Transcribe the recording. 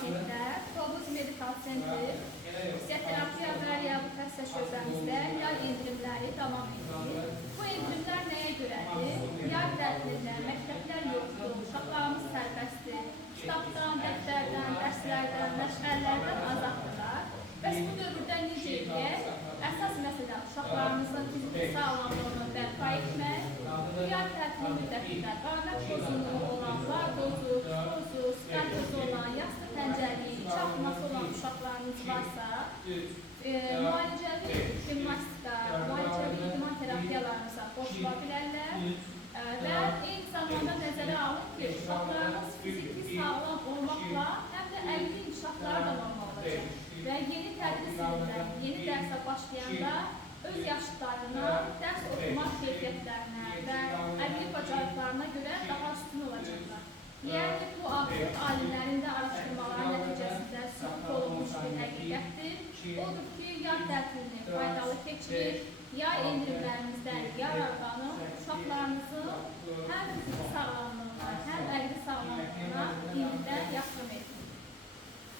sinifdə Tovuz Medikal Sentri Fizioterapiya və reabilitasiya şöbəmizdə yay endirimləri davam edir. Bu endirimlər nəyə görədir? Yay tətilində məktəblər yoxdur, uşaqlarımız sərbəstdir, kitabdan, dəftərdən, dərslərdən, məşğəllərdən azaddılar. Bəs bu dövrdə necə edək? Əsas məsələ uşaqlarımızın fiziki sağlamlığını bərpa etmək, bu yay tətili müddətində qarnaq pozunluğu olan, vardozu, tozu, skalyozu olan, yastı pəncəli, çarpması olan uşaqlarımız varsa, müalicəvi gimnastika, müalicəvi idman terapiyalarımıza qoşula bilərlər və eyni zamanda nəzərə alın ki, uşaqlarımız fiziki sağlam olmaqla həm də əqli inkişafları da normal olacaq və yeni tədris ilində, yeni dərsə başlayanda öz yaşlılarına, dərs oxumaq keyfiyyətlərinə və əqli bacarıqlarına görə daha üstün olacaqlar. Yəni, bu artıq alimlərin də araşdırmaları nəticəsində sübut olunmuş bir həqiqətdir. Odur ki, yay tətilini faydalı keçirir, yay endirimlərimizdən yararlanıb uşaqlarımızın həm fiziki sağlamlığını